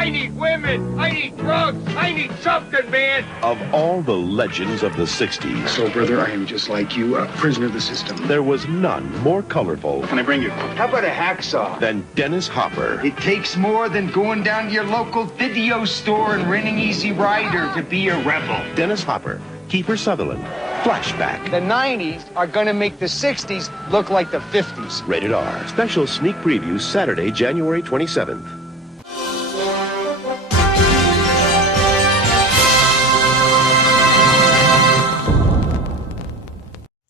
I need women. I need drugs. I need something, man. Of all the legends of the 60s, So, brother, I am just like you, a prisoner of the system. there was none more colorful Can I bring you? How about a hacksaw? than Dennis Hopper. It takes more than going down to your local video store and renting Easy Rider to be a rebel. Dennis Hopper, Kiefer Sutherland, Flashback. The 90s are gonna make the 60s look like the 50s. Rated R. Special sneak preview Saturday, January 27th.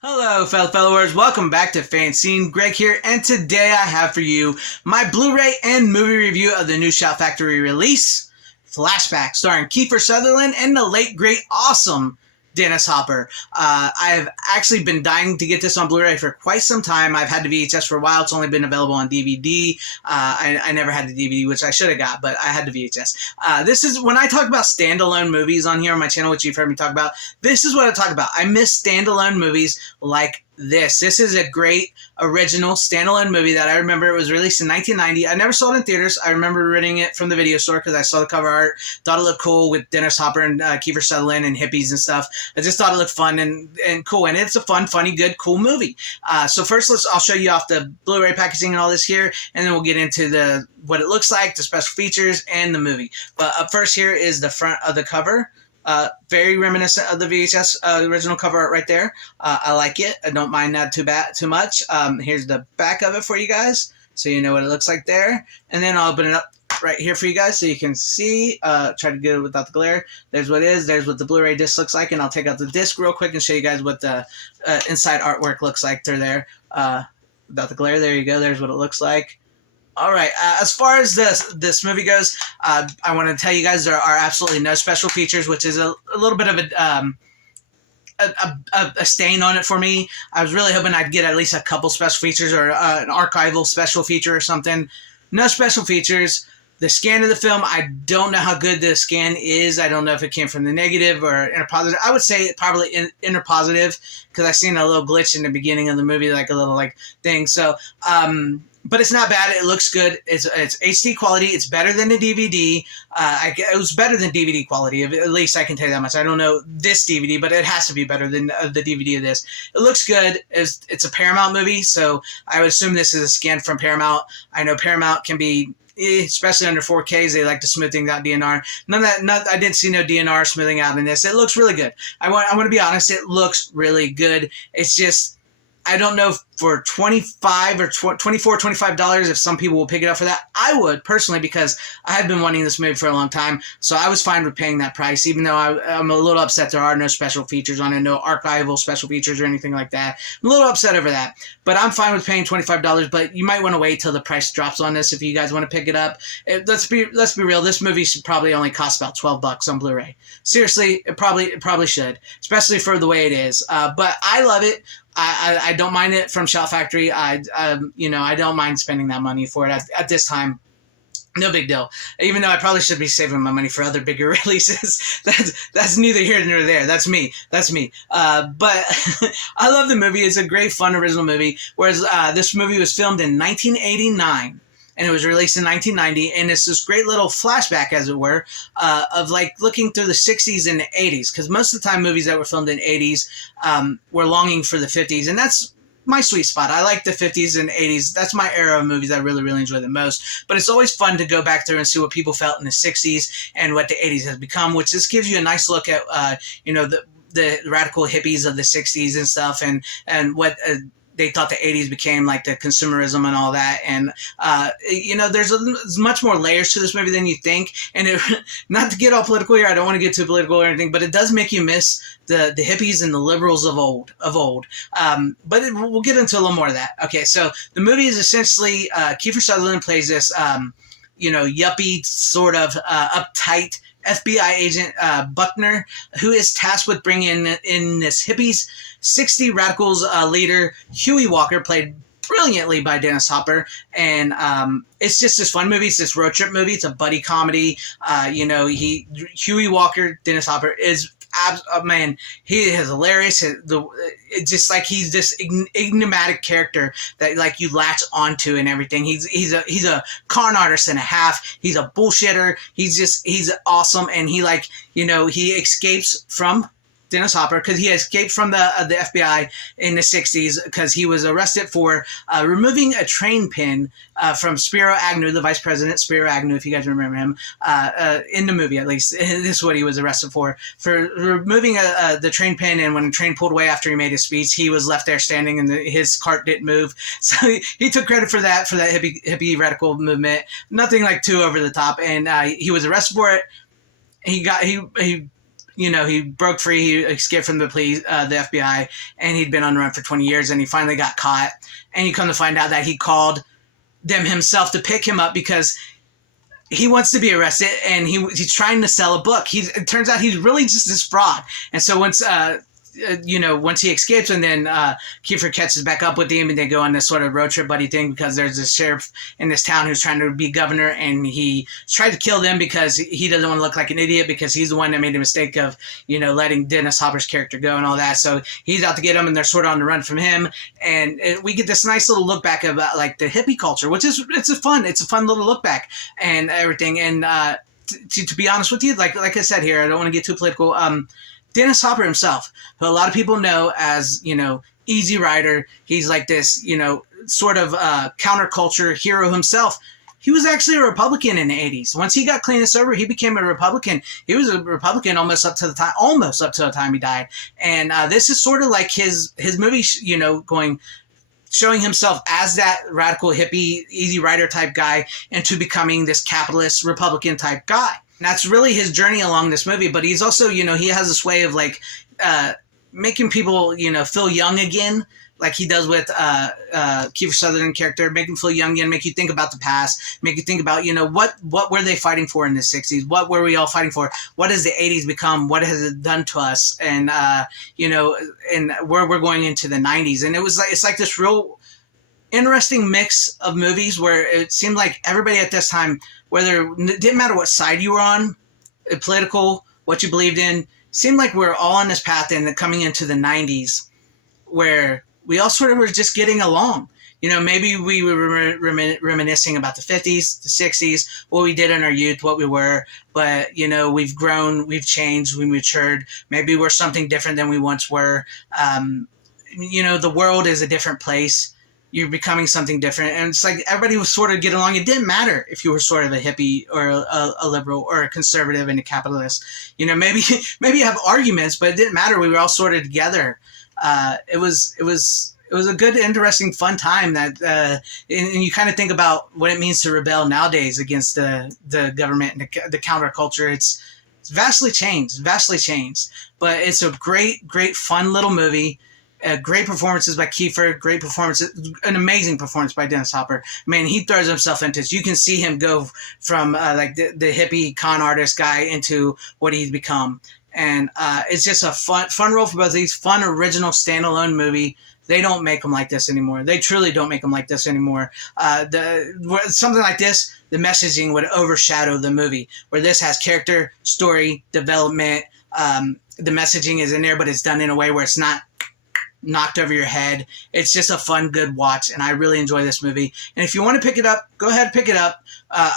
Hello, fellow followers. Welcome back to FanZcene. Greg here, and today I have for you my Blu-ray and movie review of the new Shout Factory release, Flashback, starring Kiefer Sutherland and the late, great, awesome Dennis Hopper. I have actually been dying to get this on Blu-ray for quite some time. I've had the VHS for a while. It's only been available on DVD. I never had the DVD, which I should have got, but I had the VHS. This is, when I talk about standalone movies on here on my channel, which you've heard me talk about, this is what I talk about. I miss standalone movies like this. This is a great original standalone movie that I remember. It was released in 1990. I never saw it in theaters. I remember renting it from the video store because I saw the cover art, thought it looked cool with Dennis Hopper and Kiefer Sutherland and hippies and stuff. I just thought it looked fun and cool, and it's a fun, funny, good, cool movie. So first, I'll show you off the Blu-ray packaging and all this here, and then we'll get into what it looks like, the special features, and the movie. But up first here is the front of the cover. Very reminiscent of the VHS original cover art right there. I like it. I don't mind that too much. Here's the back of it for you guys, so you know what it looks like there. And then I'll open it up right here for you guys so you can see. Try to get it without the glare. There's what it is. There's what the Blu-ray disc looks like, and I'll take out the disc real quick and show you guys what the inside artwork looks like through there. Without the glare, there you go. There's what it looks like. All right, as far as this movie goes, I want to tell you guys there are absolutely no special features, which is a little bit of a stain on it for me. I was really hoping I'd get at least a couple special features or an archival special feature or something. No special features. The scan of the film, I don't know how good the scan is. I don't know if it came from the negative or interpositive. I would say probably interpositive because I seen a little glitch in the beginning of the movie, like a little thing. So, but it's not bad. It looks good. It's HD quality. It's better than the DVD. It was better than DVD quality. At least I can tell you that much. I don't know this DVD, but it has to be better than the DVD of this. It looks good. It's a Paramount movie, so I would assume this is a scan from Paramount. I know Paramount can be, especially under 4Ks, they like to smooth things out DNR. I didn't see no DNR smoothing out in this. It looks really good. I want to be honest. It looks really good. It's just, I don't know for $25 or $25 if some people will pick it up for that. I would personally, because I have been wanting this movie for a long time, so I was fine with paying that price, even though I'm a little upset there are no special features on it, no archival special features or anything like that. I'm a little upset over that, but I'm fine with paying $25. But you might want to wait till the price drops on this if you guys want to pick it up. Let's be real. This movie should probably only cost about $12 on Blu-ray. Seriously, it probably should, especially for the way it is. But I love it. I don't mind it from Shout Factory. I don't mind spending that money for it at this time. No big deal. Even though I probably should be saving my money for other bigger releases. That's neither here nor there. That's me. But I love the movie. It's a great, fun, original movie. Whereas this movie was filmed in 1989. And it was released in 1990, and it's this great little flashback, as it were, of looking through the 60s and the 80s, because most of the time movies that were filmed in the 80s were longing for the 50s, and that's my sweet spot. I like the 50s and 80s. That's my era of movies I really, really enjoy the most. But it's always fun to go back there and see what people felt in the 60s and what the 80s has become, which just gives you a nice look at, the radical hippies of the 60s and stuff, and what they thought the 80s became, like the consumerism and all that. And, there's much more layers to this movie than you think. And not to get all political here, I don't want to get too political or anything, but it does make you miss the hippies and the liberals of old. But we'll get into a little more of that. Okay, so the movie is essentially, Kiefer Sutherland plays this, yuppie sort of uptight FBI agent Buckner, who is tasked with bringing in this hippies 60 radicals leader, Huey Walker, played brilliantly by Dennis Hopper. And it's just this fun movie. It's this road trip movie. It's a buddy comedy. Huey Walker, Dennis Hopper, is man, he is hilarious. It's just like he's this enigmatic character that like you latch onto and everything. He's a con artist and a half. He's a bullshitter. He's awesome, and he like he escapes from Dennis Hopper because he escaped from the FBI in the 60s because he was arrested for removing a train pin from Spiro Agnew, the vice president, Spiro Agnew, if you guys remember him, in the movie at least. This is what he was arrested for removing the train pin, and when the train pulled away after he made his speech, he was left there standing and his cart didn't move. So he took credit for that hippie radical movement. Nothing like too over the top, and he was arrested for it. He broke free. He escaped from the FBI, and he'd been on the run for 20 years, and he finally got caught. And you come to find out that he called them himself to pick him up because he wants to be arrested, and he's trying to sell a book. It turns out he's really just this fraud. And so once he escapes, and then Kiefer catches back up with him, and they go on this sort of road trip buddy thing because there's a sheriff in this town who's trying to be governor, and he tried to kill them because he doesn't want to look like an idiot because he's the one that made the mistake of letting Dennis Hopper's character go and all that. So he's out to get him, and they're sort of on the run from him, and we get this nice little look back about like the hippie culture, which is it's a fun little look back and everything. And to be honest with you, like I said here, I don't want to get too political. Dennis Hopper himself, who a lot of people know as, Easy Rider, he's like this, sort of counterculture hero himself. He was actually a Republican in the 80s. Once he got clean and sober, he became a Republican. He was a Republican almost up to the time he died. And this is sort of like his movie, showing himself as that radical hippie, Easy Rider type guy into becoming this capitalist Republican type guy. And that's really his journey along this movie. But he's also, he has this way of like making people, feel young again, like he does with Kiefer Sutherland character, make him feel young again, make you think about the past, make you think about, what were they fighting for in the 60s? What were we all fighting for? What has the 80s become? What has it done to us? And, and where we're going into the 90s. And it's like this real interesting mix of movies where it seemed like everybody at this time, whether it didn't matter what side you were on, political, what you believed in, seemed like we're all on this path and coming into the 90s where we all sort of were just getting along. Maybe we were reminiscing about the 50s, the 60s, what we did in our youth, what we were. But, we've grown, we've changed, we matured. Maybe we're something different than we once were. The world is a different place. You're becoming something different. And it's like everybody was sort of getting along. It didn't matter if you were sort of a hippie or a liberal or a conservative and a capitalist. maybe you have arguments, but it didn't matter. We were all sort of together. It was a good, interesting, fun time that, and you kind of think about what it means to rebel nowadays against the government and the counterculture. It's vastly changed, but it's a great, fun little movie. Great performances by Kiefer, an amazing performance by Dennis Hopper. Man, he throws himself into it. You can see him go from the hippie con artist guy into what he's become. And it's just a fun role for both of these. Fun, original, standalone movie. They don't make them like this anymore. They truly don't make them like this anymore. Something like this, the messaging would overshadow the movie. Where this has character, story, development. The messaging is in there, but it's done in a way where it's not knocked over your head. It's just a fun, good watch, and I really enjoy this movie. And if you want to pick it up, go ahead and pick it up.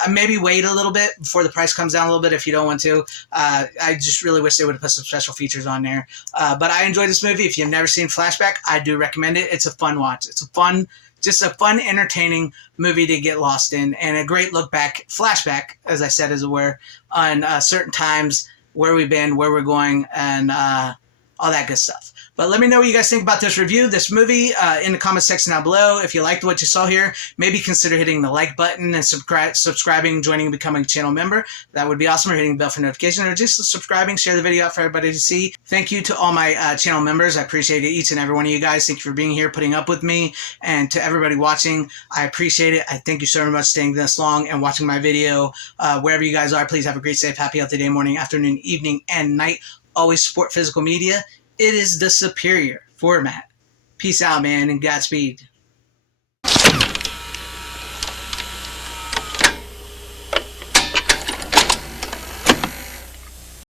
Maybe wait a little bit before the price comes down a little bit if you don't want to. I just really wish they would have put some special features on there. But I enjoy this movie. If you've never seen Flashback, I do recommend it. It's a fun watch. It's a fun, entertaining movie to get lost in, and a great look back, flashback, as I said, as it were, on certain times, where we've been, where we're going, and all that good stuff. But let me know what you guys think about this review, this movie, in the comment section down below. If you liked what you saw here, maybe consider hitting the like button and subscribing, joining, and becoming a channel member. That would be awesome. Or hitting the bell for notifications, or just subscribing, share the video out for everybody to see. Thank you to all my channel members. I appreciate each and every one of you guys. Thank you for being here, putting up with me. And to everybody watching, I appreciate it. I thank you so much for staying this long and watching my video. Wherever you guys are, please have a great, safe, happy, healthy day, morning, afternoon, evening, and night. Always support physical media. It is the superior format. Peace out, man, and Godspeed.